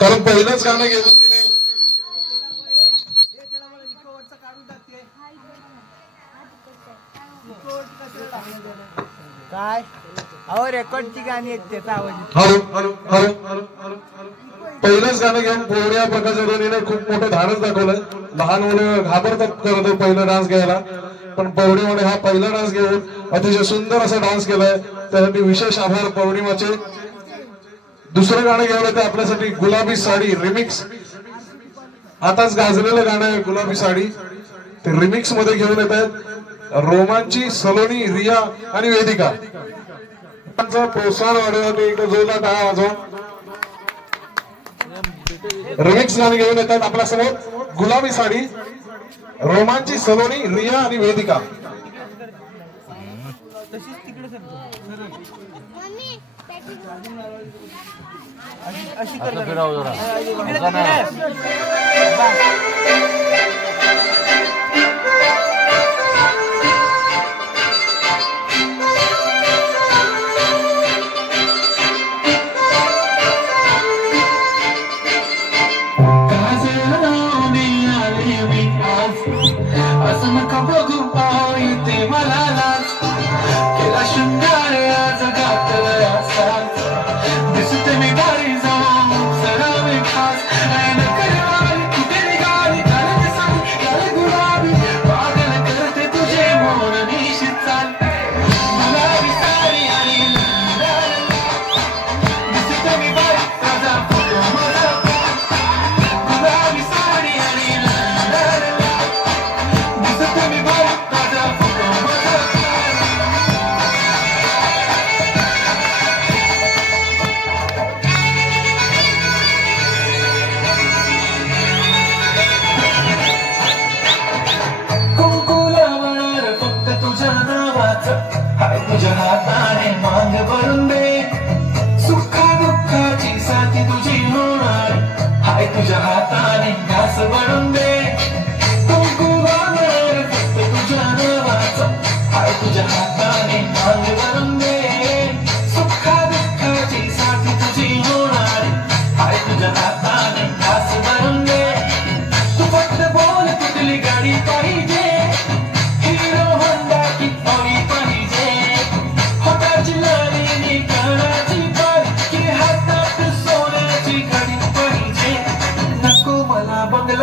कारण पहिलंच गाणं गेलं तिने. काय अहो रेकॉर्डची गाणी आहेत त्याचा आवाज. Hello hello hello hello. पहिलंच गाणं घेऊन पोहण्या प्रकाशाने खूप मोठं धाडस दाखवलंय. लहान मुलं घाबरतात करत पहिला डान्स घ्यायला, पण पौर्णिमाने हा पहिला डान्स घेऊन अतिशय सुंदर असा डान्स केलाय. त्यासाठी विशेष आभार पौर्णिमाचे. दुसरं गाणं घेऊन येते आपल्यासाठी गुलाबी साडी रिमिक्स. आताच गाजलेलं गाणं आहे गुलाबी साडी, ते रिमिक्स मध्ये घेऊन येत आहेत रोमांची, सलोनी, रिया आणि वेदिका. प्रोत्साहन वाढवण्यासाठी एक जोरदार टाळ्या वाजवा. रिमिक्स गाणी घेऊन येतात आपल्या समोर गुलाबी साडी, रोमांची, सलोनी, रिया आणि वेदिका. अशी कर असं नका बघू पाव येते मला लाज. केला शृंगार आज घातला असा, दिसते मी दारी जाऊन सरावे खास. कुठे निघाली घालते साडी घाल गुलाबी, पागल करते तुझे मोर निशित चाल. गुलाबी साडी आणि दिसते मी बारी ताजा फोटो मला. गुलाबी साडी आणि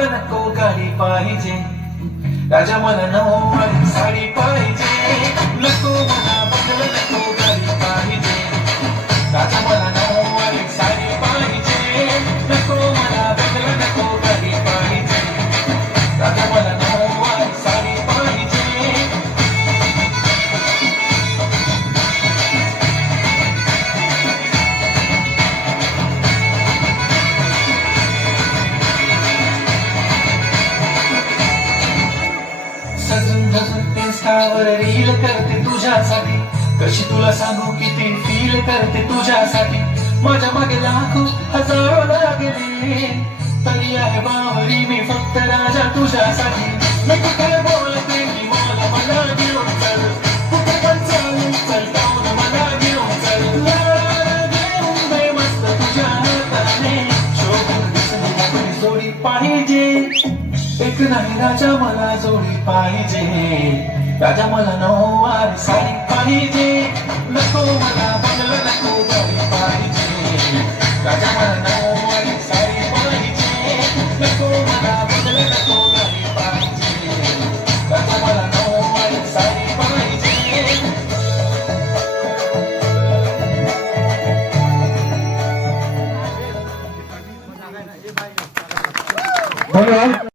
बंगला नको गाडी पाहिजे राजा मला नऊवारी साडी पाहिजे नको मला बंगला नको गाडी पाहिजे राजा मला नऊवारी साडी पाहिजे नको मला बंगला नको गाडी पाहिजे राजा मला नऊवारी साडी पाहिजे सजून धजून इन्स्टावर रील करते तुझ्यासाठी कशी तुला सांगू किती फील करते तुझ्यासाठी माझ्या मागे लाखो हजारो लागले तरी आहे बावरी मी फक्त राजा तुझ्यासाठी मी कुठे बोलते की मला घेऊन चल कुठे पण चालू चल जाऊन मला घेऊन चल घेऊन दे मस्त तुझ्या हाताने शोभून दिसली आपली जोडी पाहिजे एक नाही राजा मला जोडी पाहिजे राजा मला नऊवारी साडी पाहिजे नको मला बंगला नको गाडी पाहिजे राजा मला नऊवारी साडी पाहिजे नको मला बंगला नको गाडी पाहिजे राजा मला नऊवारी साडी पाहिजे धन्यवाद.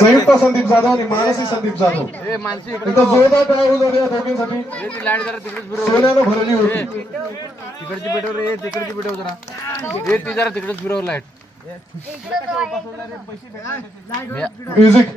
संयुक्त संदीप जाधव आणि मानसी संदीप जाधव ए मानसी इथं जोरदार टाळ्या होऊ या दोघींसाठी. ती लाईट जरा तिकडेच फिरव सोन्यानं भरली होती. तिकडची पेटव रे तिकडची पेटव जरा ए ती जरा तिकडेच फिरव लाईट म्युझिक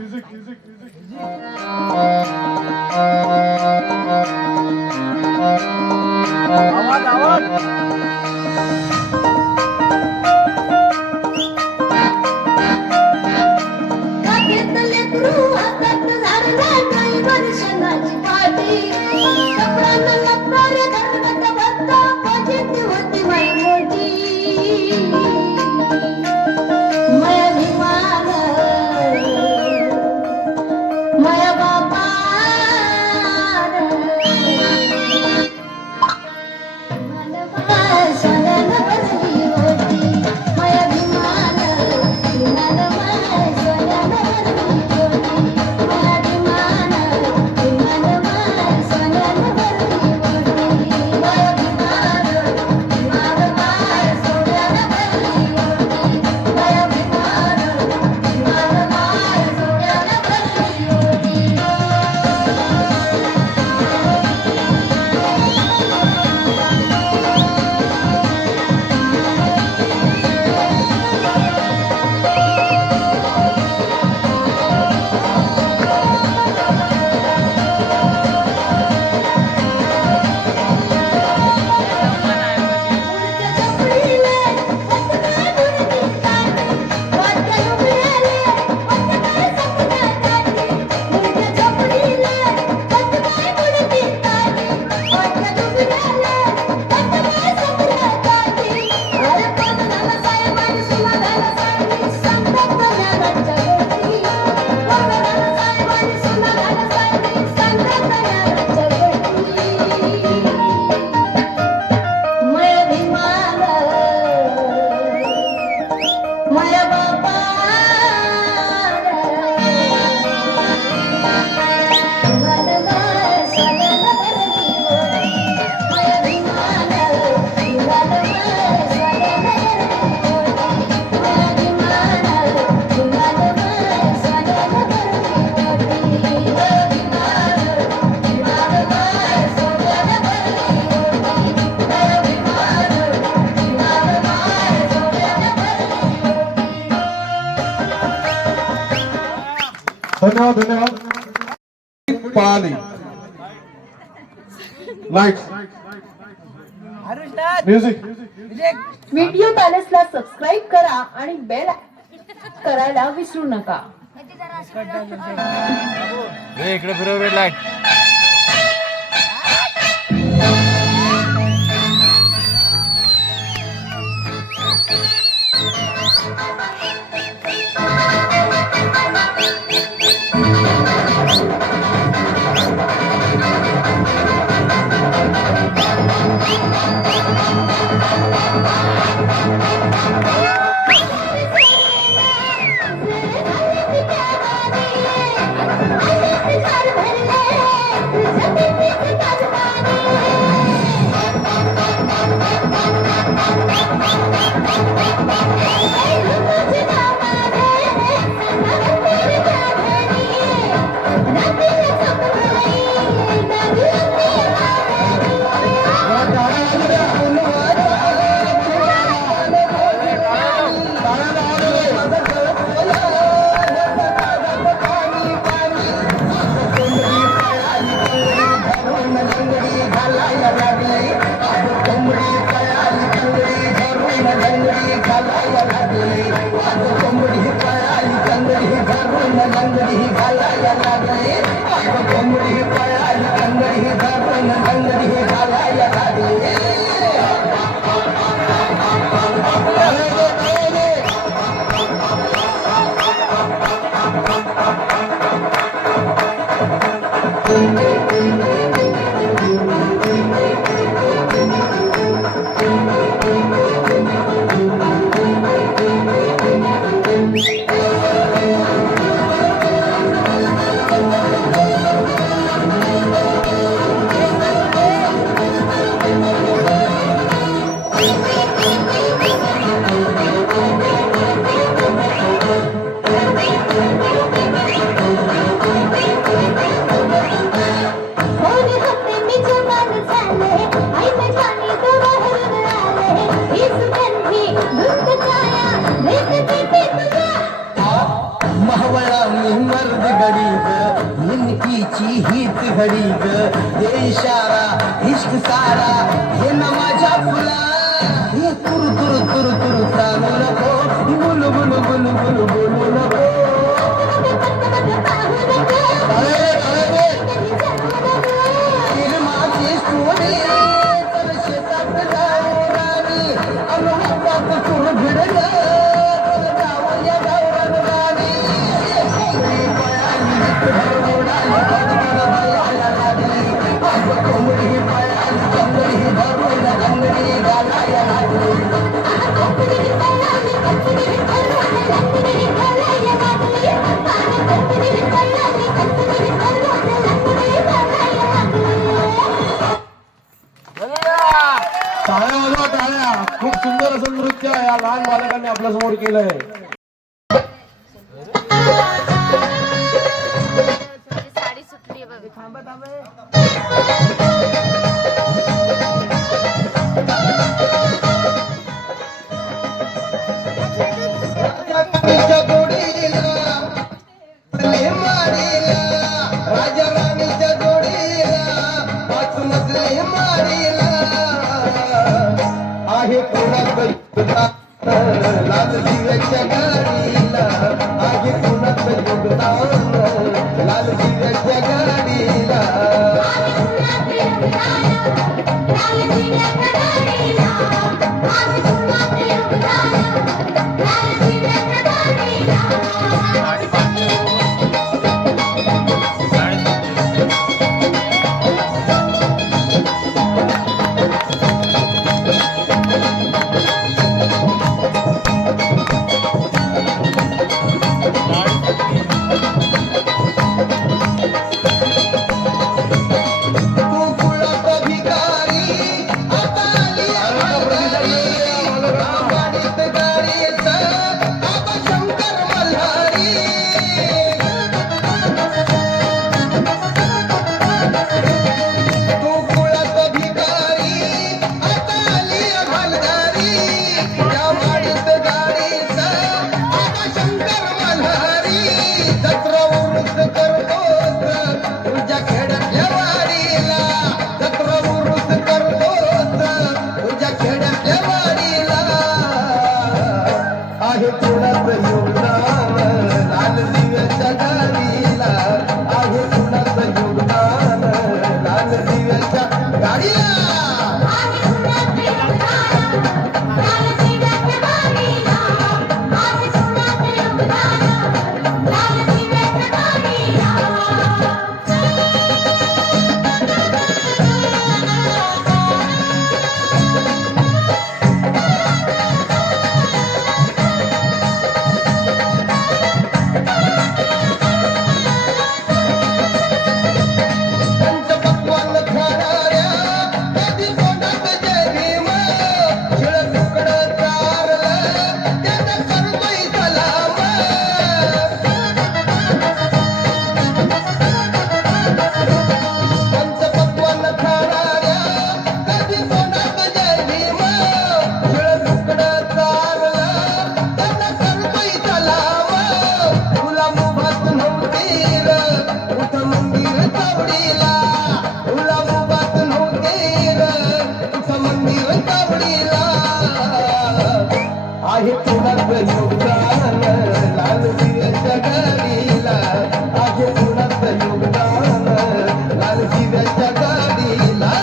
धन्यवाद धन्यवाद. Pali light music. व्हिडिओ पॅलेसला सबस्क्राईब करा आणि बेल करायला विसरू नका. ए इकडे फिरव रे लाईट घडी ग हे इशारा इश्क सारा हे ना माझ्या फुला हे तुरु तुरु तुरु तुरु चालू नको बोलू बोलू बोलू बोलू बोलू नको माझी स्टोरी तर शेतात जाऊ राणी अनुभवात तुर भिडलं तर जावया गावरान राणी कोंबडी पळाली कोंबडी भरून अंगडी घालाया टाळ्या वाजवा टाळ्या. खूप सुंदर असं नृत्य या लहान बालकांनी आपल्या समोर केलंय. साडी सुटली बघ. राजा राणीच्या जोडीला पाच मजले मारीला आहे कोणाचं लाल दिव्याच्या गाडीला आहे कोणाचं योगदान लाल दिव्याच्या गाडीला आहे कोणाचं योगदान लाल दिव्याच्या गाडीला आहे कोणाचं योगदान लाल दिव्याच्या गाडीला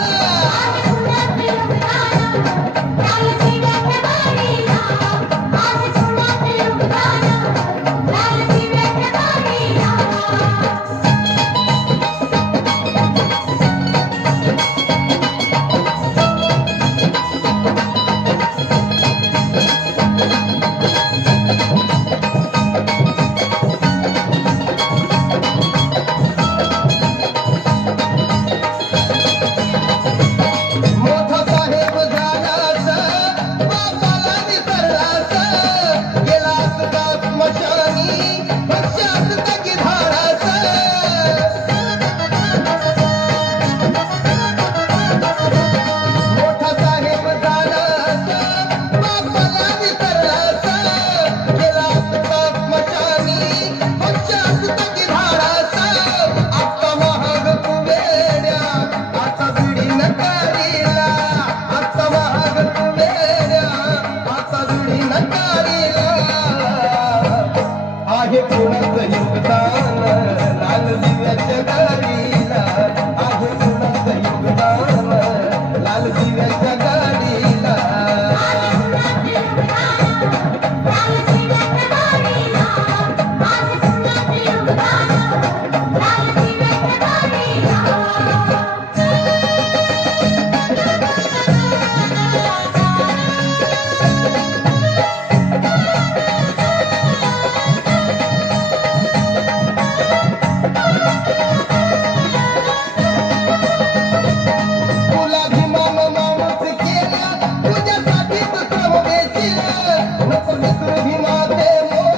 गाडी नको विसरू भीमाचे मोर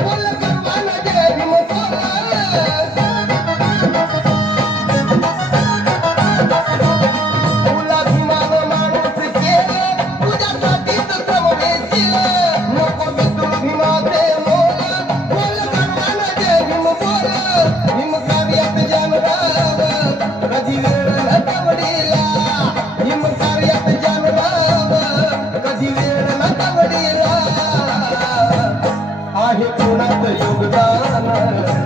बोल गर्वान जय भीम बोल तुला भीमानं माणूस केलं तुझ्यासाठीच श्रमवेशील नको विसरू भीमाचे मोर बोल गर्वान जय भीम बोल भीम कार्यात जानराव कधी वेळ न कवडीला भीम कार्यात जानराव कधी वेळ न कवडीला आहे कोणाचं योगदान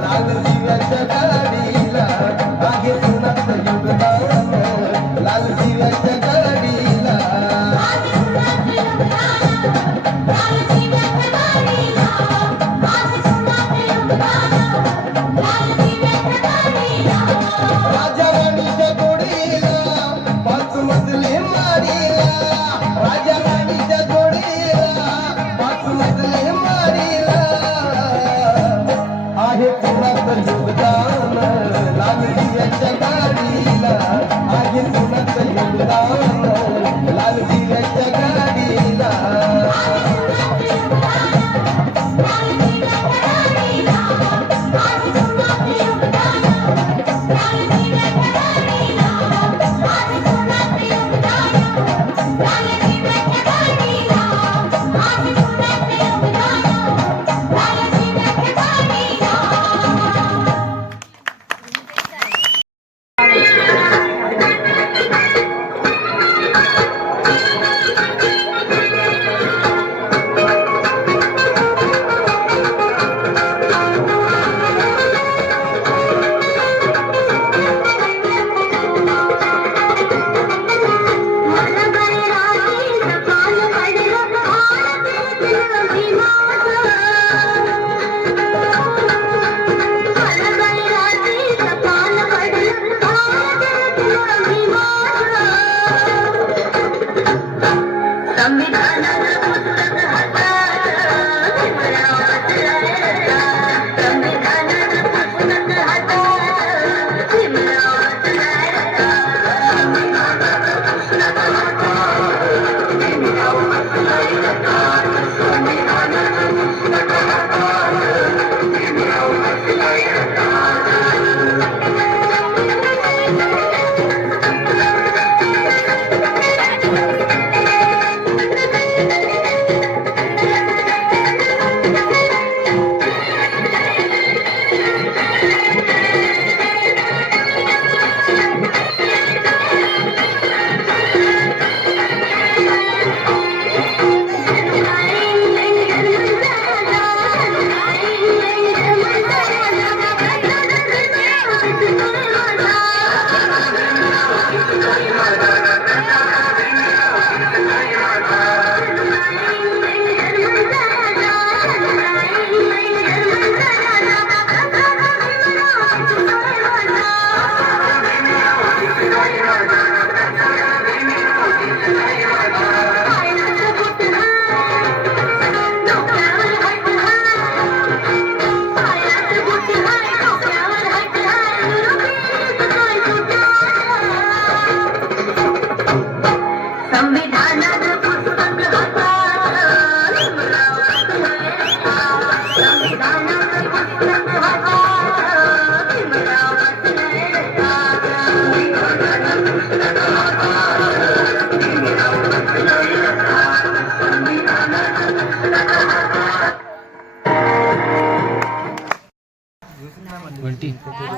लाल दिव्याच्या गाडीला आहे कोणाचं योगदान लाल दिव्याच्या गाडीला राजा राणीच्या जोडीला पाच मजले माडीला राजा राणीच्या जोडीला पाच मजले माडीला आहे कोणाचं योगदान लाल दिव्याच्या गाडीला आहे कोणाचं योगदान लाल दिव्याच्या गाडीला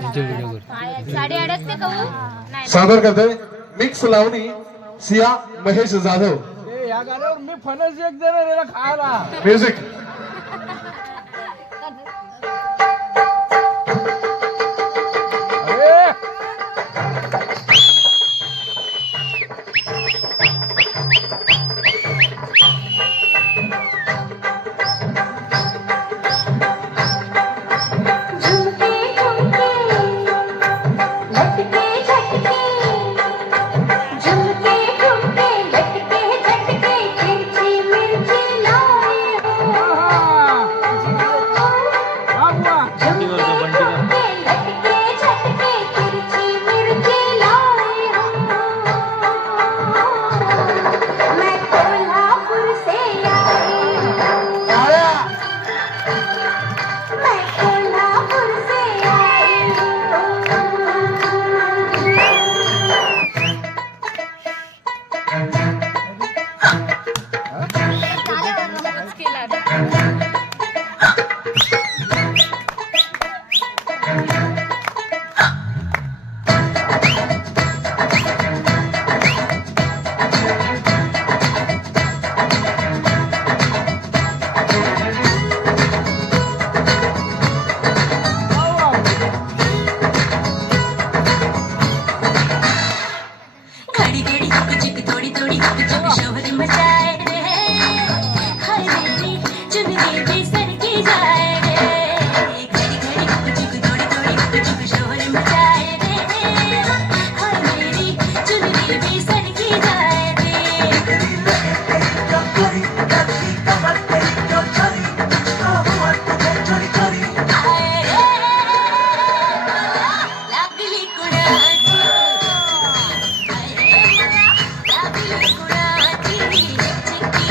साडी अडकते का हो? नाही सादर करते मिक्स लावणी सिया महेश जाधव या गाण्यावर मी फणस एक देणार याला खायला म्युझिक झुमके झुमके लटके झटके तिरछी मिर्ची लाए हो चुनरी भी सरकी जाए रे, घड़ी घड़ी गुक चुक थोड़ी थोड़ी गुक चुक शोर मचाए रे, हाय मेरी चुनरी भी सरकी जाए रे। हाय रे, लागली कुणाची, हाय रे मला लागली कुणाची चिट्टी।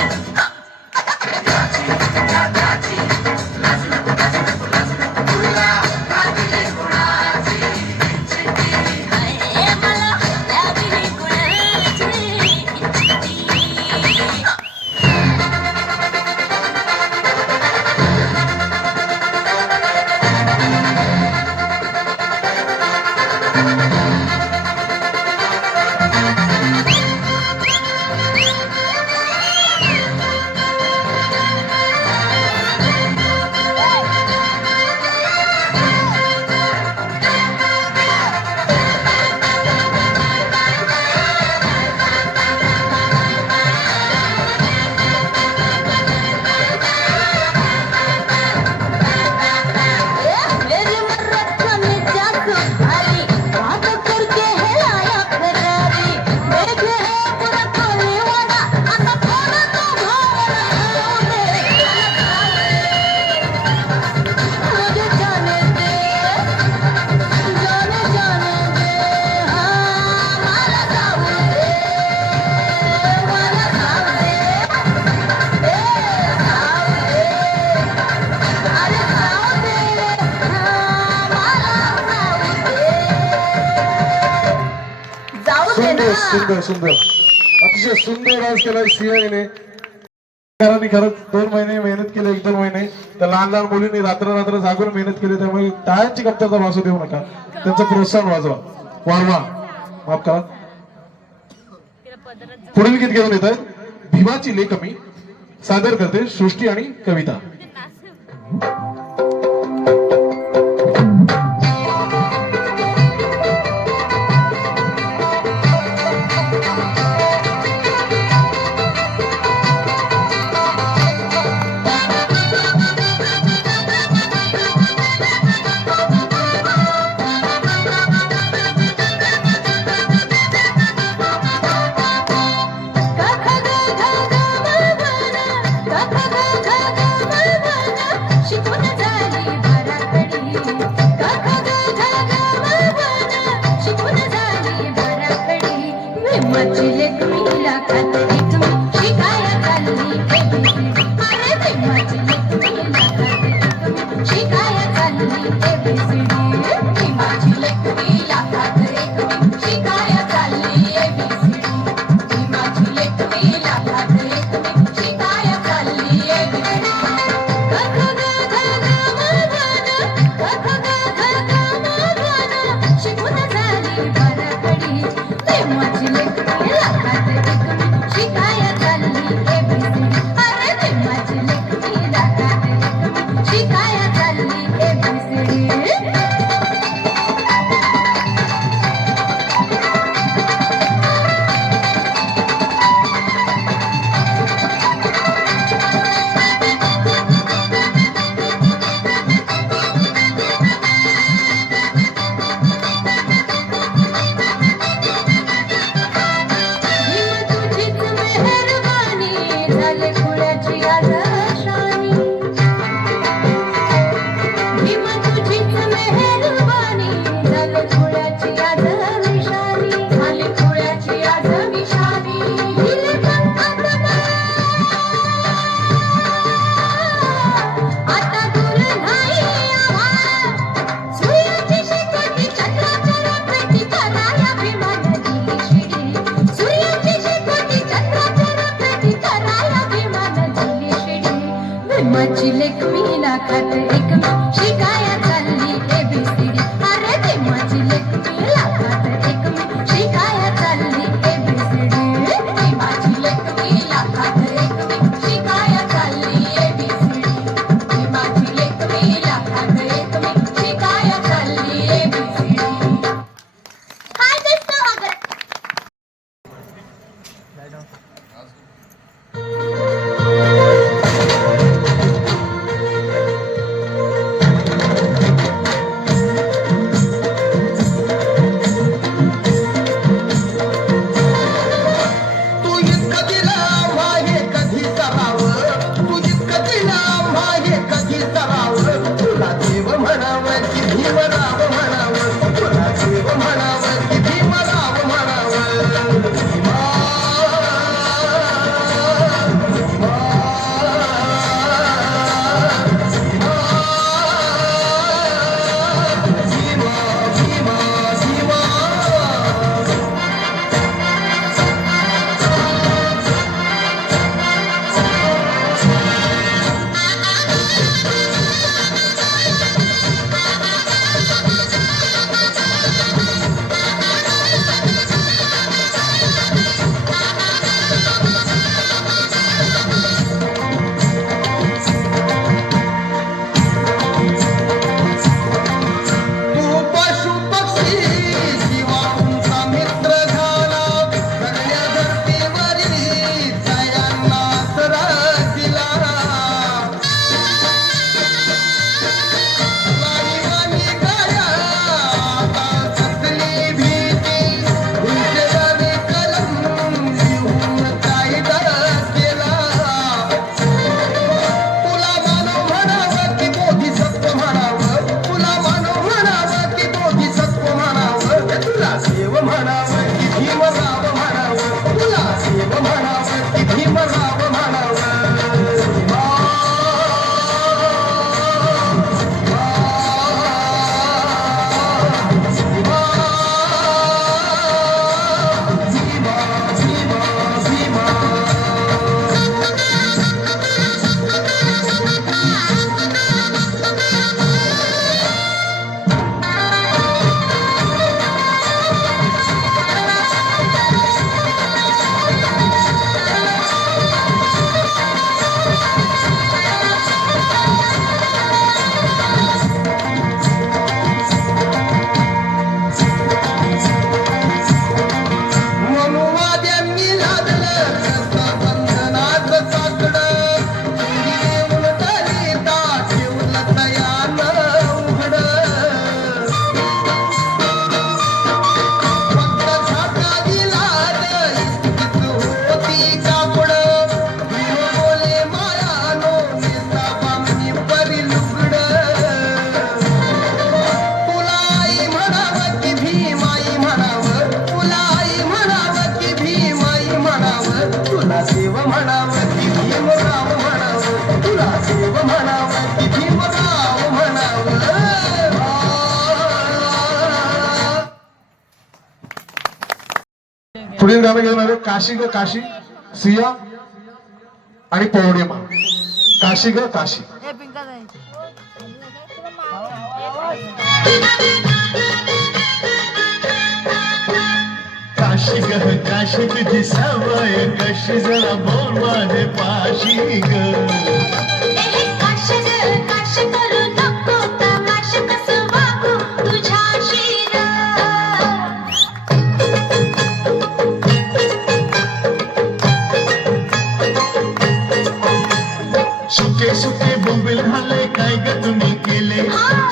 हाय रे मला लागली कुणाची चिट्टी। मेरी मर्रत में जादू भारी, बात करके है लाया फरारी, देखे है पूरा कोली वाला, आता थोड़ा तो भावना मुझे जाने दे, जाने जाने दे, हाँ माला साऊ दे, माला साऊ दे, साऊ दे, अरे साऊ दे, हाँ माला साऊ दे, जाऊ दे सुंदर ना. सुंदर सुंदर अतिशय सुंदर डान्स केलाय सिंहने. खरंच 2 महिने मेहनत केली, 1-2 महिने त्या लहान लहान मुलींनी रात्र रात्र जागून मेहनत केली, त्यामुळे टाळ्यांची कमतरता भासू देऊ नका, त्यांचं प्रोत्साहन वाढवा. माफ करा. पुढील गीत घेऊन येत आहेत भीमाची लेक मी, सादर करते सृष्टी आणि कविता. शिकून झाली बराकडी, शिकून झाली बराकडी, भीमाची लेक मीला खात एक मी, शिकाया चालली ABCD. अरे भीमाची लेक मीला खात एक मी, शिकाया चालली ABCD. भीमाची लेक मीला खात एक मी, शिकाया चालली ABCD. भीमाची लेक मीला खात एक मी, शिकाया चालली ABCD. शिकून झाली बराकडी, भीमाची लेक मीला खात एक मी, शिकाया चालली ABCD. अरे भीमाची लेक मीला खात एक मी, शिकाया चालली ABCD. भीम तुझीच मेहरबानी, झाले कुळाची आज शानी. भीम तुझीच मेहरबानी, झाले कुळाची आज विशानी, झाले कुळाची आज विशानी. दिले पंखात आता दूर नाही आव्हान, सूर्याची शेकोटी चंद्राच्या पेटी कराया भीमाने दिली शिडी. सूर्याची शेकोटी चंद्राच्या पेटी कराया भीमाने दिली शिडी. भीमाची लेक मीला खात एक मी, शिकाया चालली ABCD. अरे भीमाची लेक मीला खात एक मी, शिकाया चालली ABCD. भीमाची लेक मीला खात एक मी, शिकाया चालली ABCD. भीमाची लेक मीला खात एक मी, शिकाया चालली ABCD. हाय दोस्तों, अगर पुढील गाणं घेऊन आले काशी ग काशी सिया आणि पौर्णिमा. काशी ग काशी. काशी गह काशी तुझी सवय कशी जरा बोल माझे पाशी ग. काश काश करू नको तमाश कसं वागू तुझ्याशी ग. सुके सुके बोंबील हाले काय ग तुम्ही केले.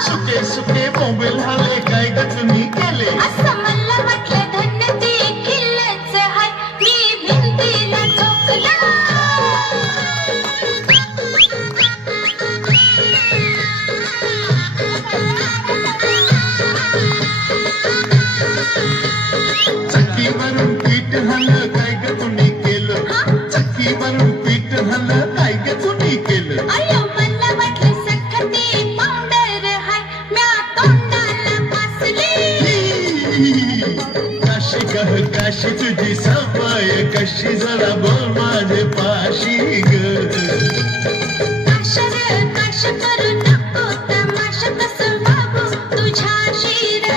सुके सुके बोंबील हाले काय ग तुम्ही केले. असं मला वाटलं धन्य ते किल्लच हाय मी भिंतीला ठोकला. चक्कीवरून पीठ हल्लं काय ग तुम्ही केलं. चक्कीवरून पीठ हल्लं काय ग तुम्ही केलं. अयो मला वाटलं सखती पावडर हाय म्या तोंडाला फासली. काशी गह काशी तुझी सवय कशी जरा बोल माझे पाशी ग. काश काश करू नको तमाश कसं वागू तुझ्याशी ग.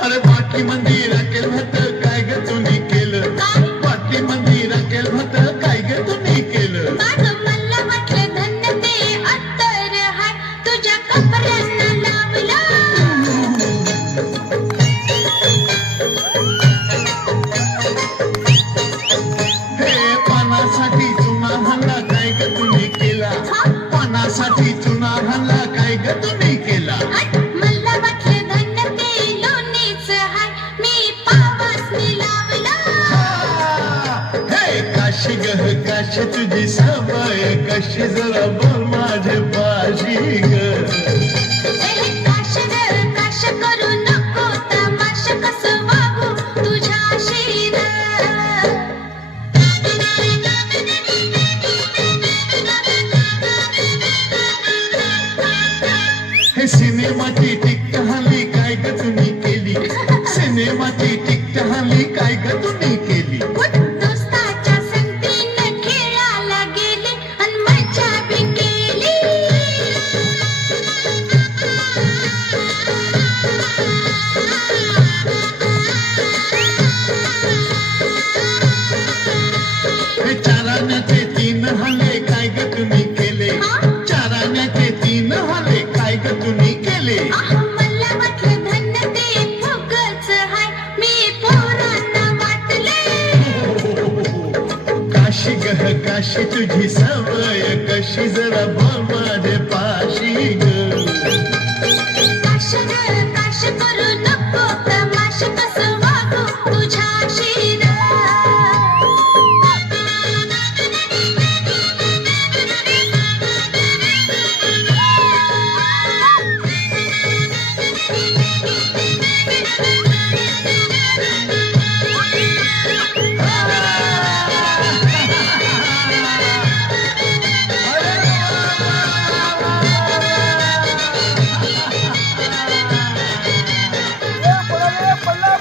अरे बाटली मंदिर केलं होतं काय ग तुम्ही केलं. बाटली मंदिर केलं होतं काय ग तुम्ही केलं. माझं मला वाटलं धन्य ते अत्तर हाय तुझ्या कपड्यांना लावला. हे पानासाठी चुना हल्ला काय ग तुम्ही केला. पानासाठी चुना हल्ला काय ग तुम्ही केला. मला वाटलं धन्य ते लोणीच हाय मी पावासनी लावला. हे काशी गह काशी तुझी सवय कशी जरा बोल माझे पाशी ग. काश काश करू नको तमाश कसं वागू तुझ्याशी ग. हे सिनेमाची टिकट हल्ली काय ग तुम्ही केली. सिनेमाची टिकट हल्ली काय ग तुम्ही केली. दोस्ताच्या संगतीने खेळायला गेले आणि मजा बी केली. हे चाराण्याचे 3 हल्ले काय ग तुम्ही केले. चाराण्याचे 3 हल्ले काय ग तुम्ही केले. मला वाटलं धन्य ते फुगच हाय मी पोरांना वाटले. काशी गह काशी तुझी सवय कशी जरा बोल माझे पाशी ग. काश काश करू नको तमाश कसं वागू तुझ्याशी ग.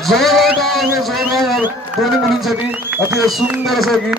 जोरदार टाळ्या वाजवा, जोरदार दोन्ही मुलींसाठी अतिशय सुंदर असं गीत.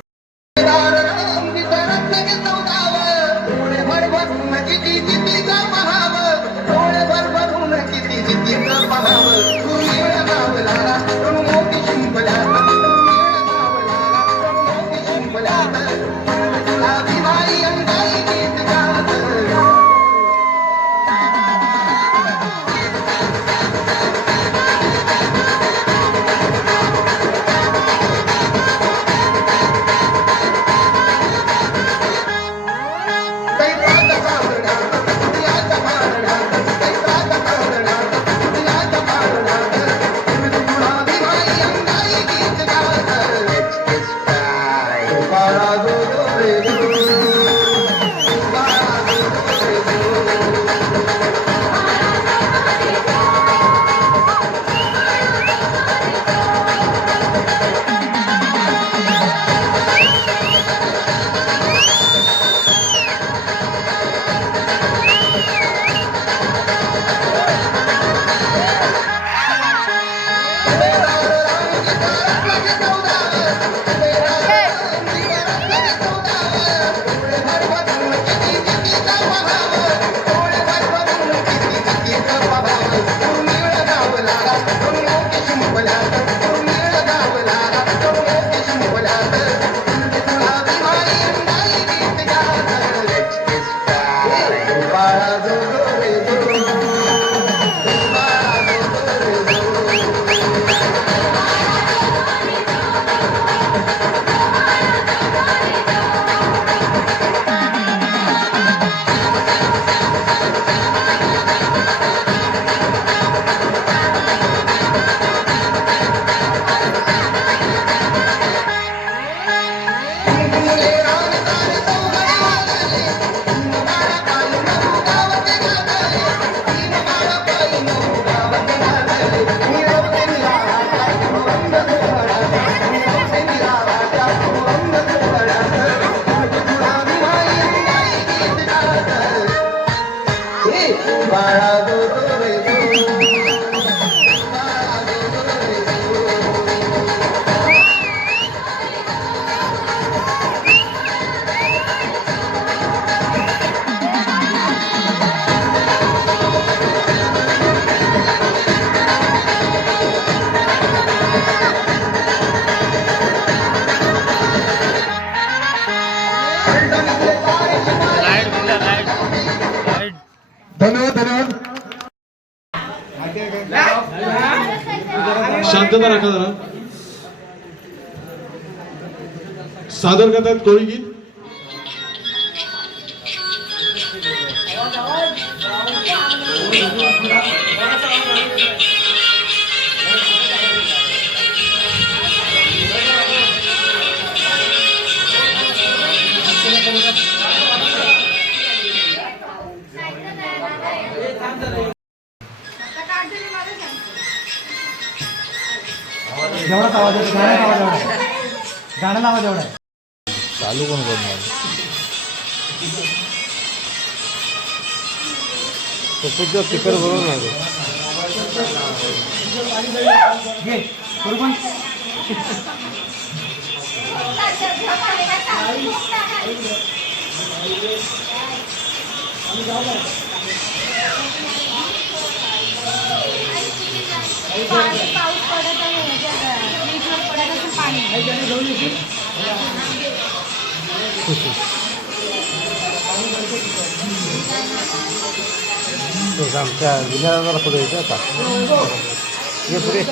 धन्यवाद धन्यवाद. शांतता राखा जरा. सादर करतायत कोळी गीत. जेवढाच आवाज येतो गाण्याचा आवाज एवढा आहे. गाण्याचा आवाज एवढा आहे. चालू कोण करणार स्पीकर बरोबर नाही पाऊस पडत आहे ह्याच्यात पडत असेल पाणी आमच्या विधानाला पुढे येतं का ये पुढे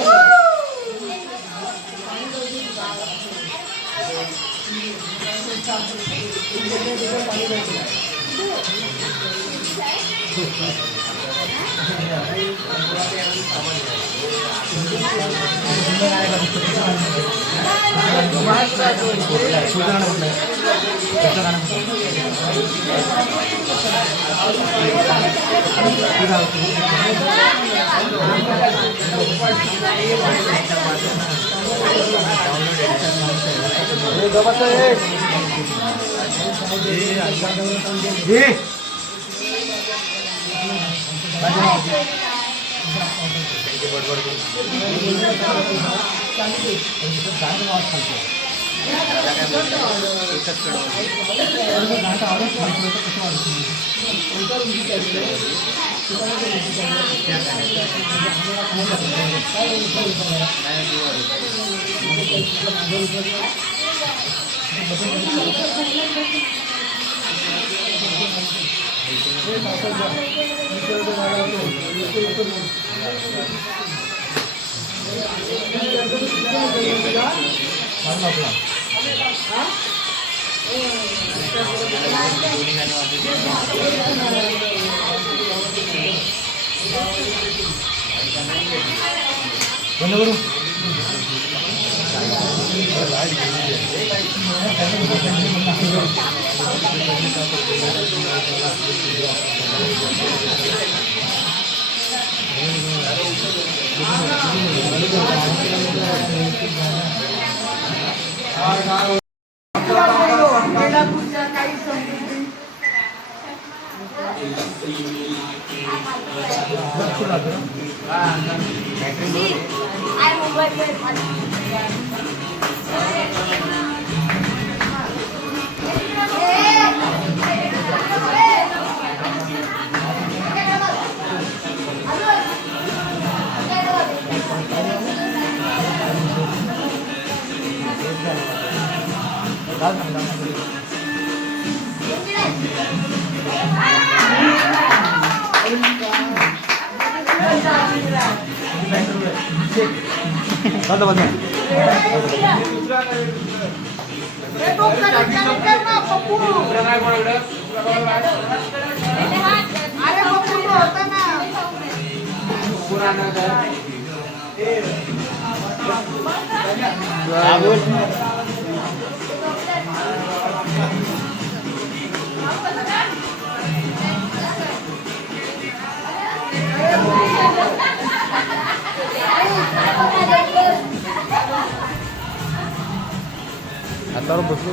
हातावर बसलो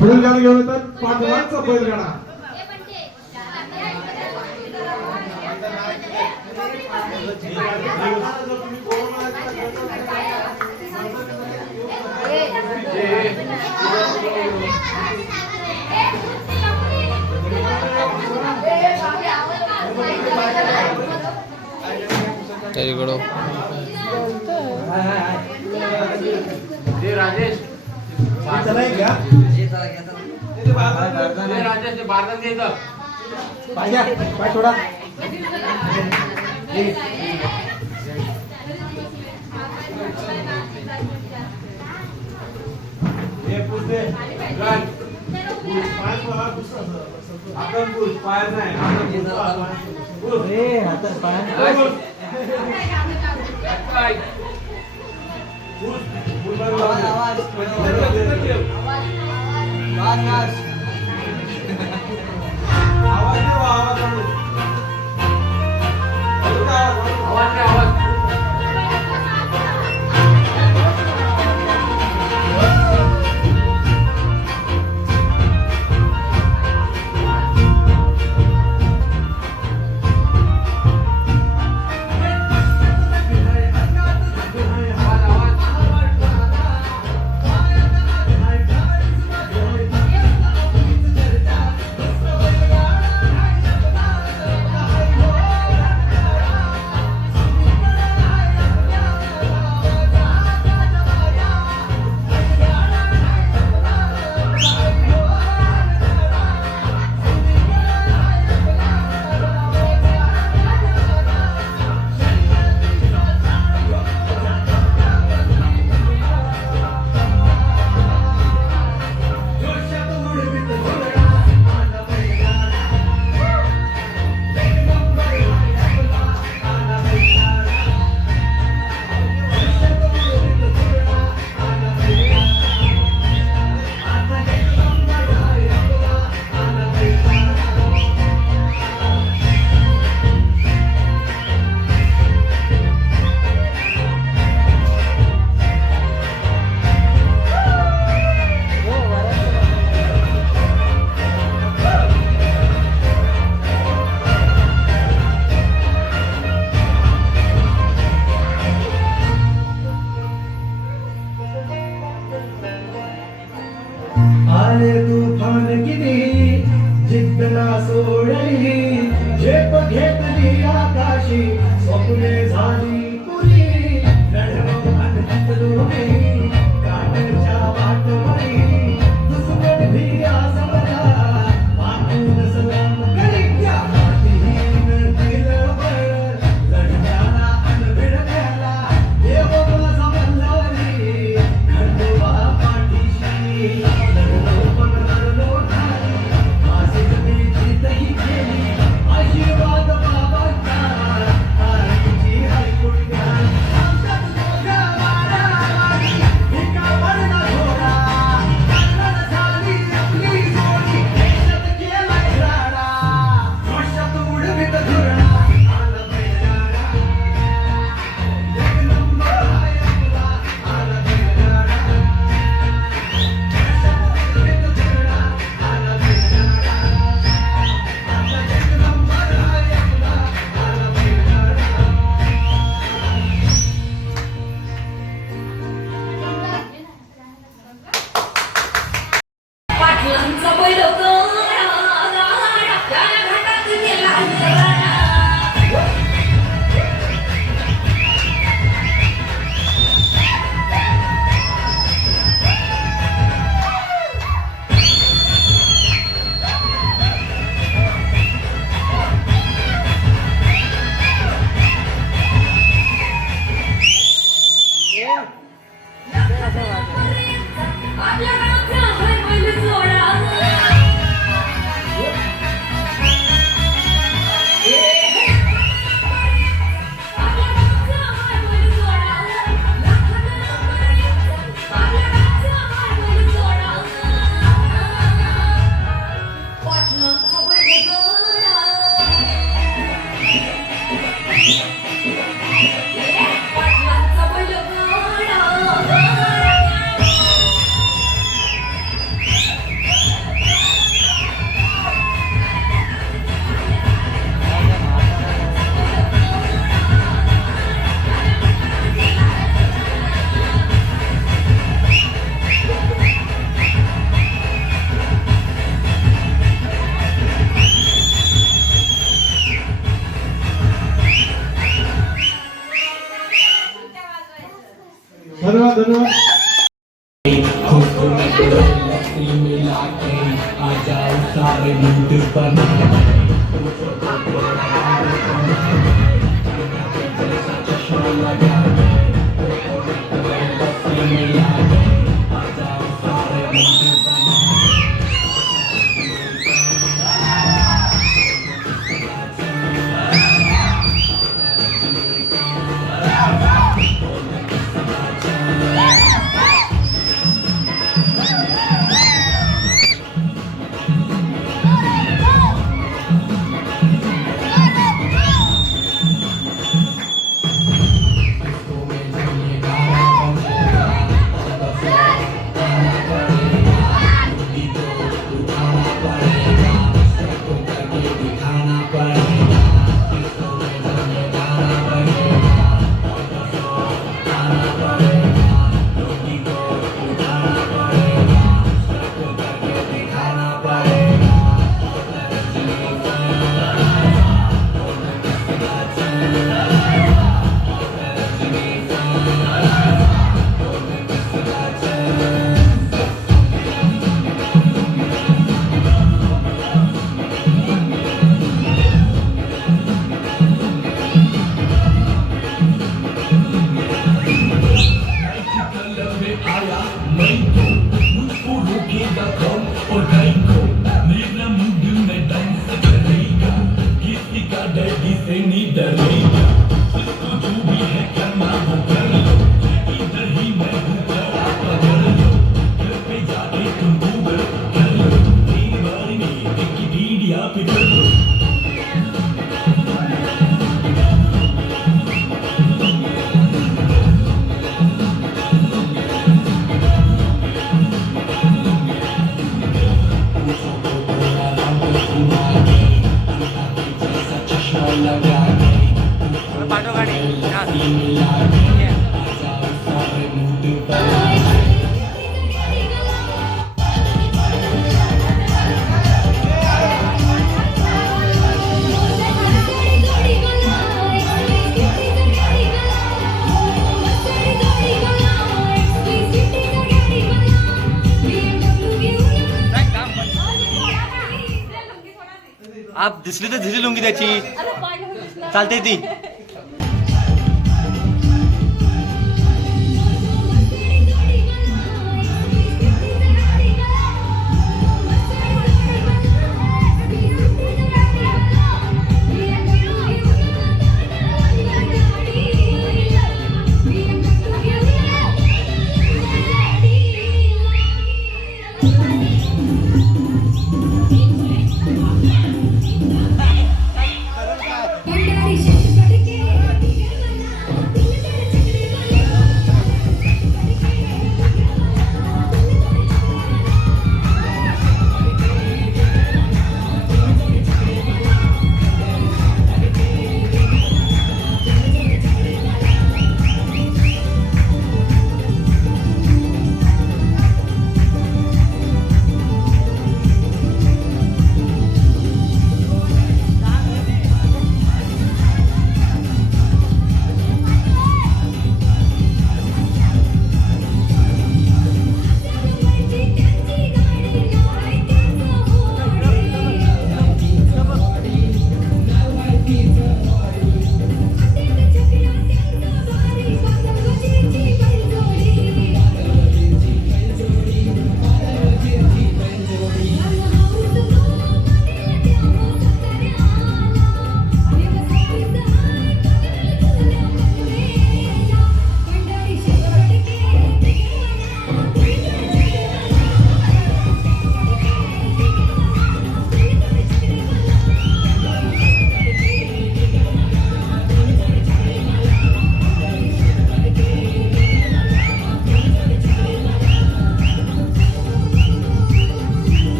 बैलगाडा घेऊन येतात पांडवांचा बैलगाडा राजेश भारतात घ्यायचं पाय थोडा आले तुफान किती जिद्द ना सोडली झेप घेतली आकाशी स्वप्ने झाली पुरी लढलो आणि जिंकलो मी काटेच्या वाटवरी दुश्मन भी आजमला मागून सलाम करी क्या मातीहीन दिलं बळ लढण्याला आणि भिडण्याला देव माझा मल्हारी खंडोबा पाठीशी लढलो पण लढलो नाही माझी मी जितही केली आशीर्वाद बाबांचा आईची ऐकून घ्या आमच्यात मोठ्या वाड्यावाडी भिका पडला थोडा चांगलं झाली आपली जोडी देशात केलाय राडा जोशात उडवीत धुरणा आला बैलगाडा एक नंबर आहे आपला आला बैलगाडा जोशात उडवीत धुरणा आला बैलगाडा आता एक नंबर आहे आपला आला बैलगाडा पाटलांचा बैल गोरा, त्या घाटात गेला अंतराळा. आपल्या गावचा हाय बैल जोडा. आपल्या गावचा हाय बैल जोडा. आपल्या गावचा हाय बैल जोडा. पाटलांचा बैल गोरा. पाटलांचा बैल गोरा. धन्यवाद धन्यवाद. आप दिसली तर दिसली लुंगी त्याची चालते ती. पंढरी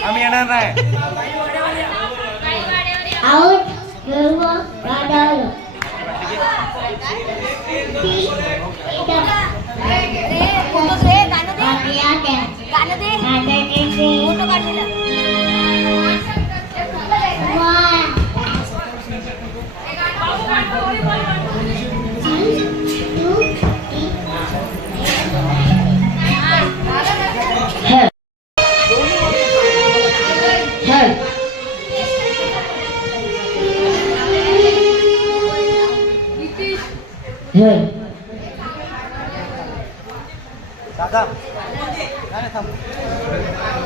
आम्ही येणार नाही. आऊट सर्व गाडावर दादा नाही थांब.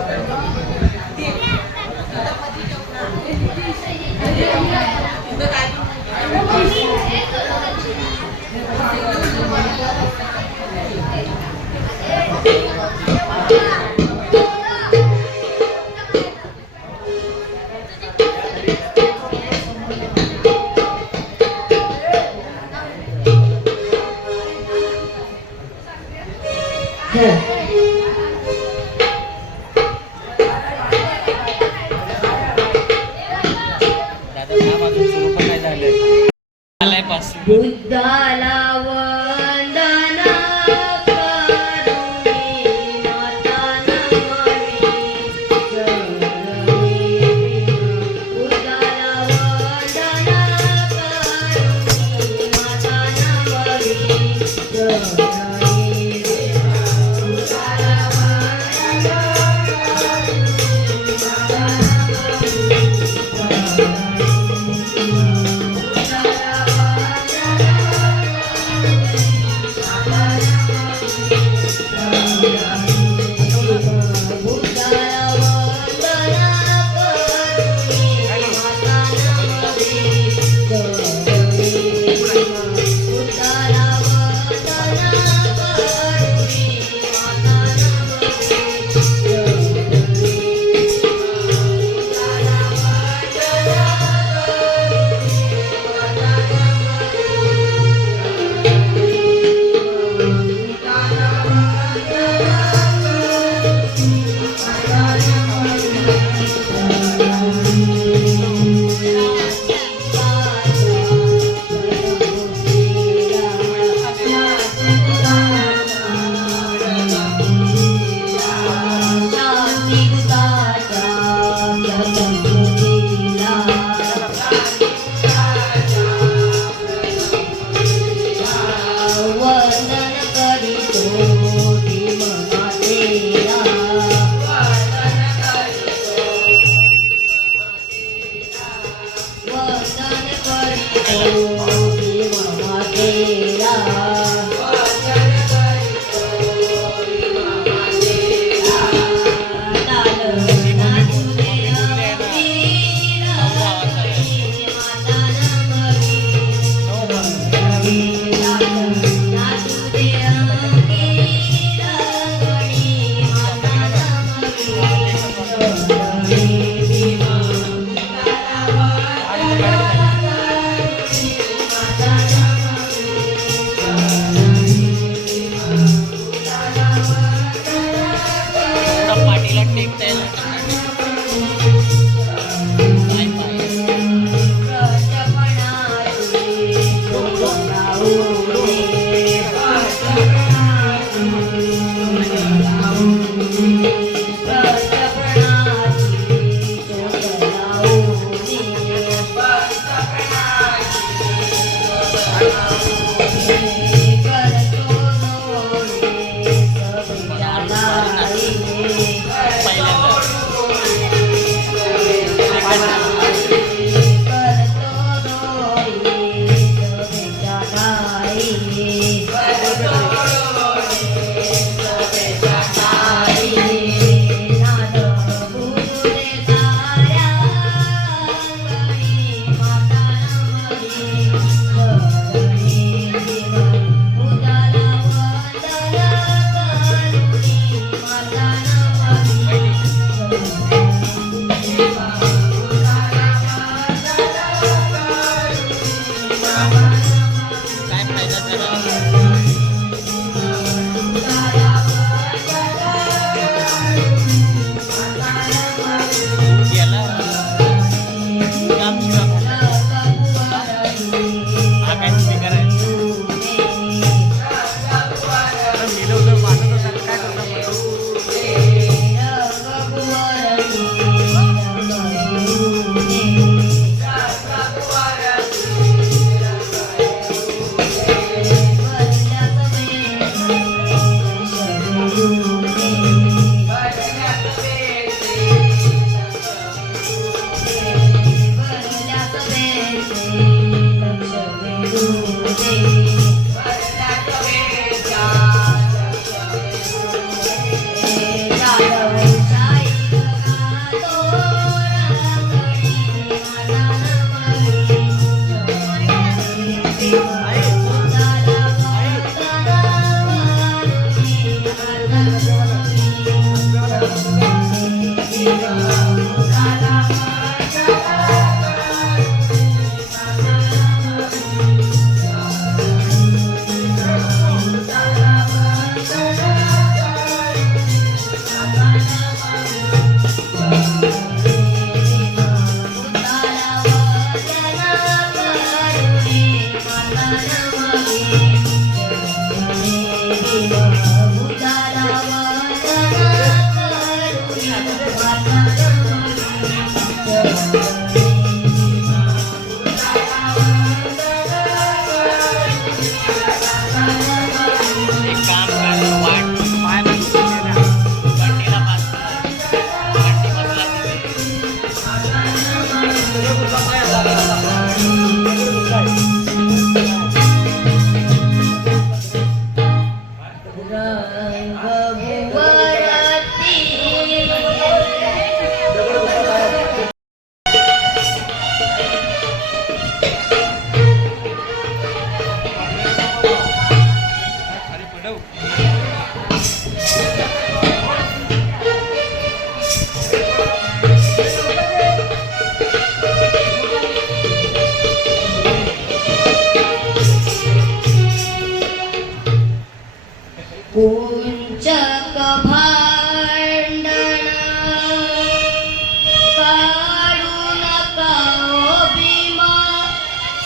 बुद्धाला वंदना करुणी माता नमामि बुद्धाला वंदना करुणी माता काय फायदा झाला पुंचक भांडण काढू नका ओ भीमा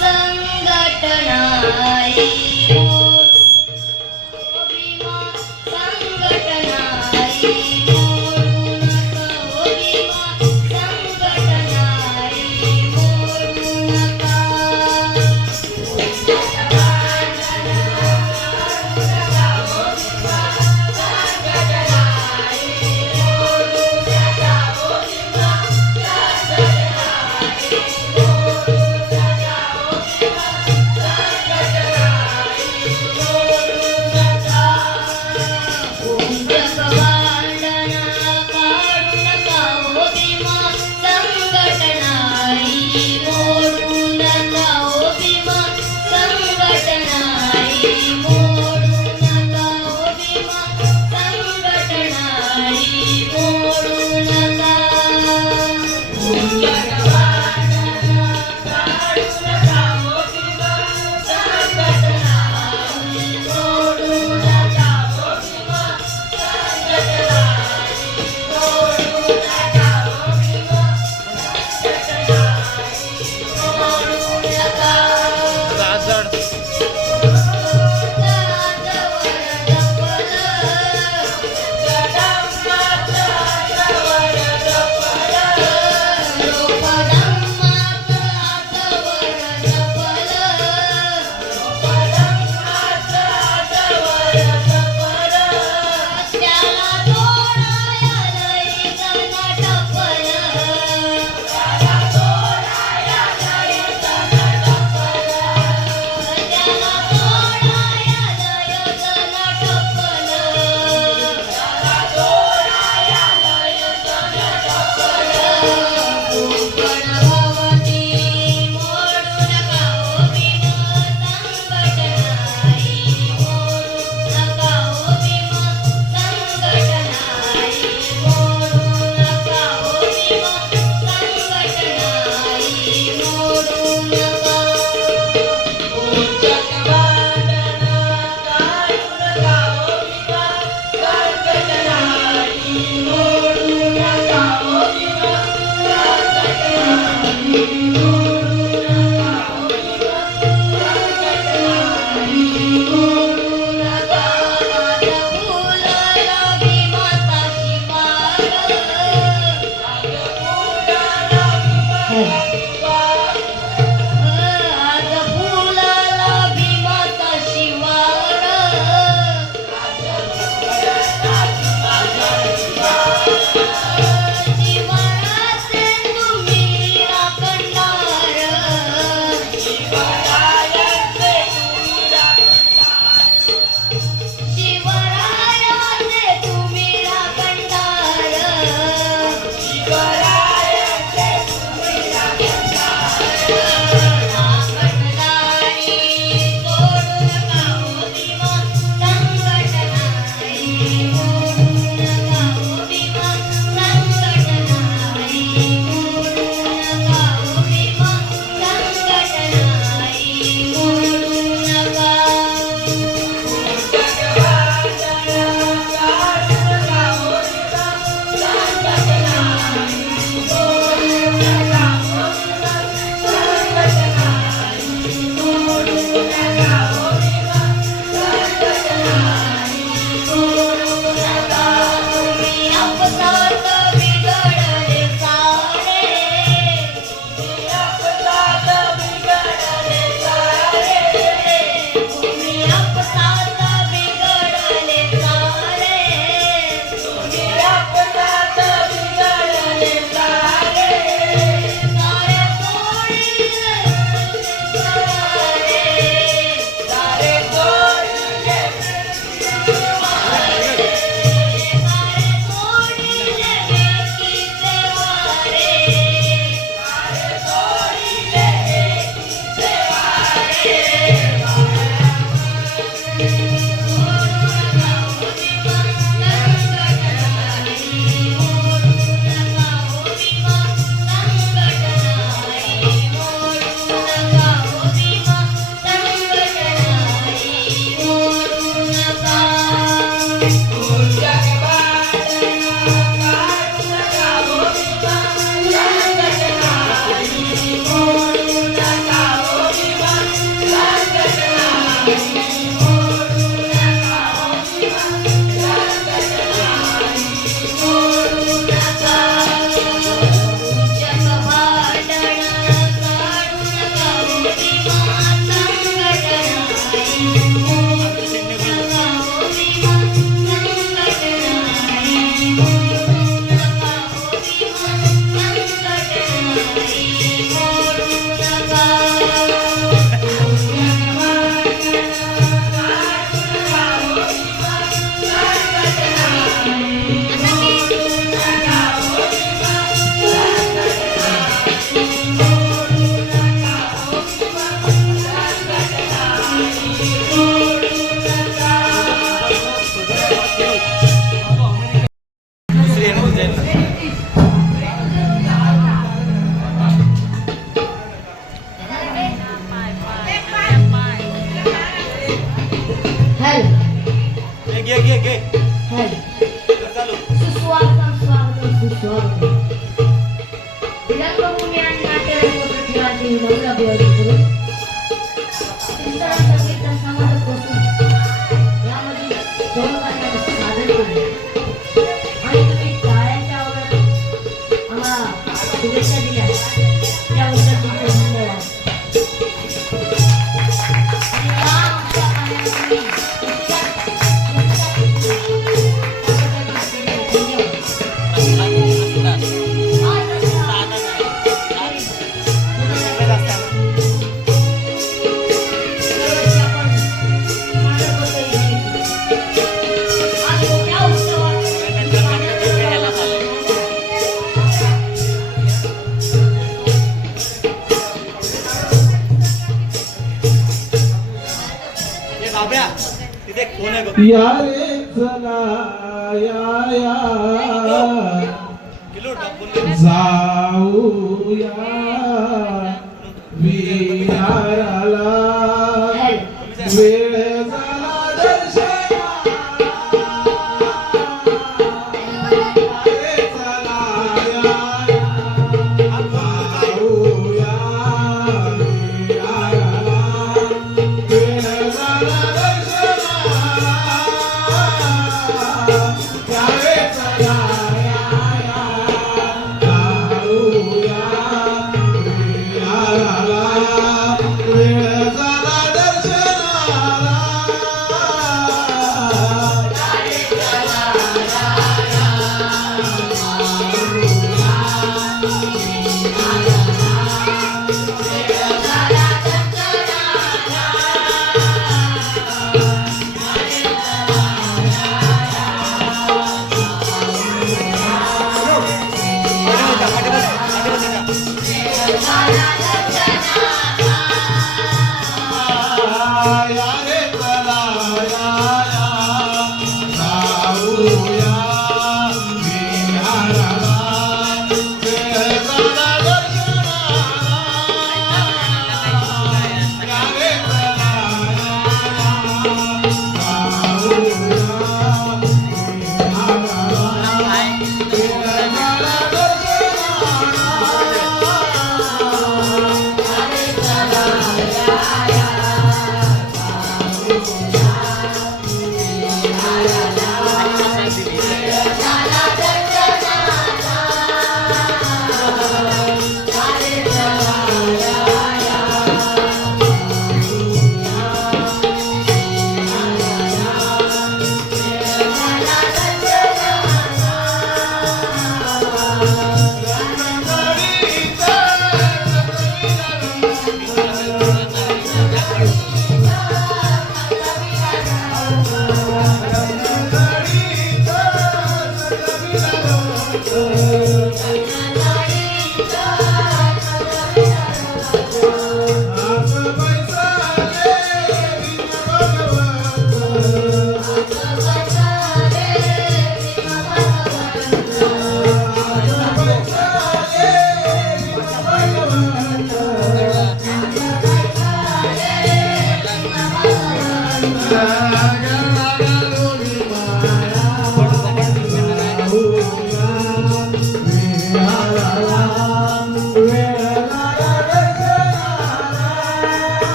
संघटनाई ओ भीमा संघटनाई मोडू नका ओ भीमा संघटनाई मोडू नका संघटना सुस्वागतम स्वागतम सुस्वागतम विरंगभूमी आणि नाट्यरंग खेळाचे नवरा बिवारी करून चिंतन संगीत समाज पोचून यामध्ये दोन सादर केले आणि तुम्ही टाळ्यांच्या आवाजात आम्हाला शुभेच्छा दिल्या त्याबद्दल तुमचे धन्यवाद. आणि या आमच्या कार्यामध्ये या रे चला या जाऊया विहाराला वेळ झाला दर्शनाला. रे चला या जाऊया विहाराला वेळ झाला दर्शनाला. या रे चला या जाऊया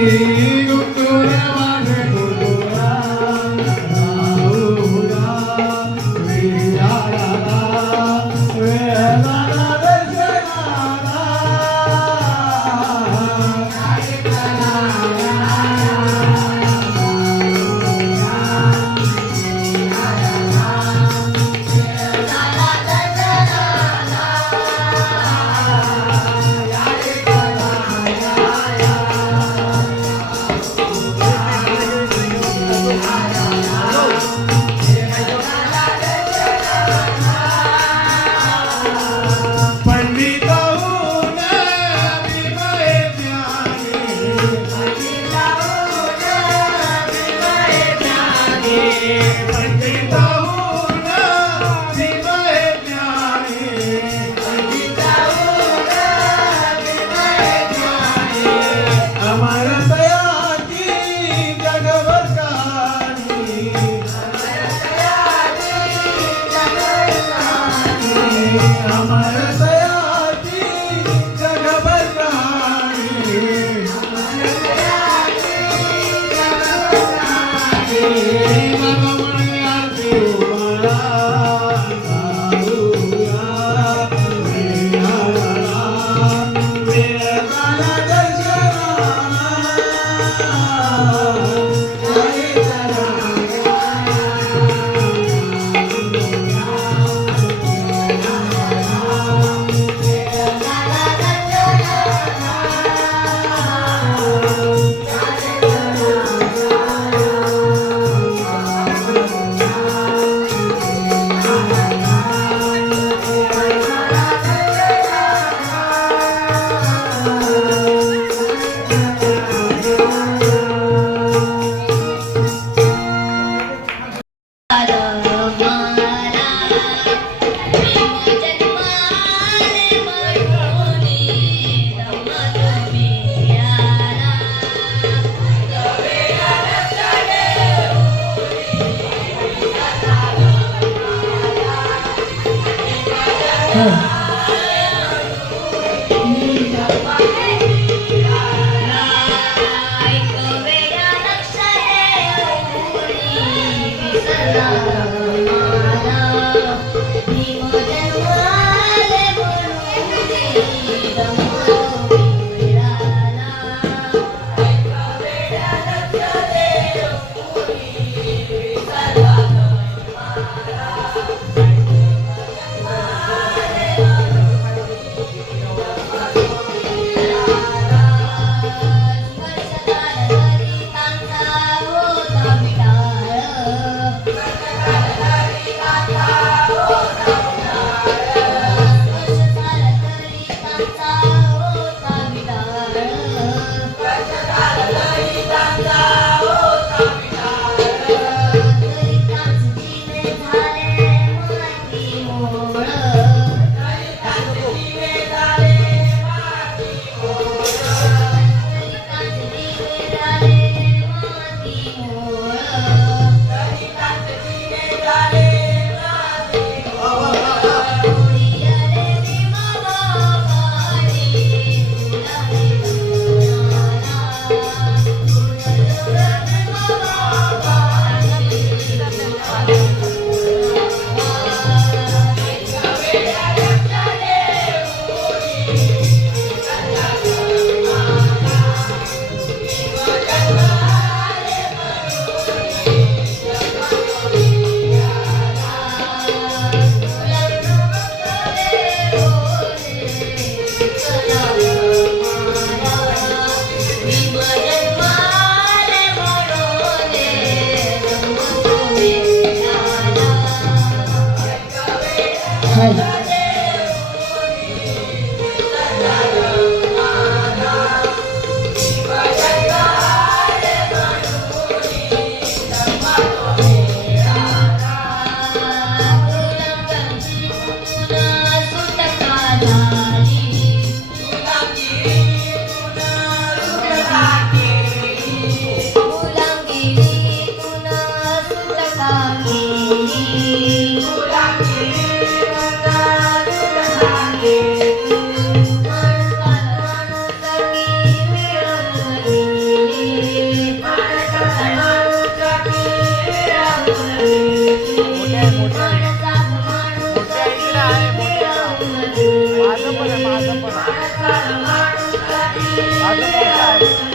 गुंडोरा माझे गुंडोरा राहुरा विहाराला वेळाला दर्शनाला पंडिताहून विमळे ज्ञानी पंडिताहून विमळे ज्ञानी पंडिताहून विमळे ज्ञानी पंडिताहून विमळे ज्ञानी अमर दयाची जगभर कहाणी अमर दयाची जगभर कहाणी बाबा म्हणे आरती उभारा राहुरा विहाराला वेळाला दर्शनाला अजून एकदा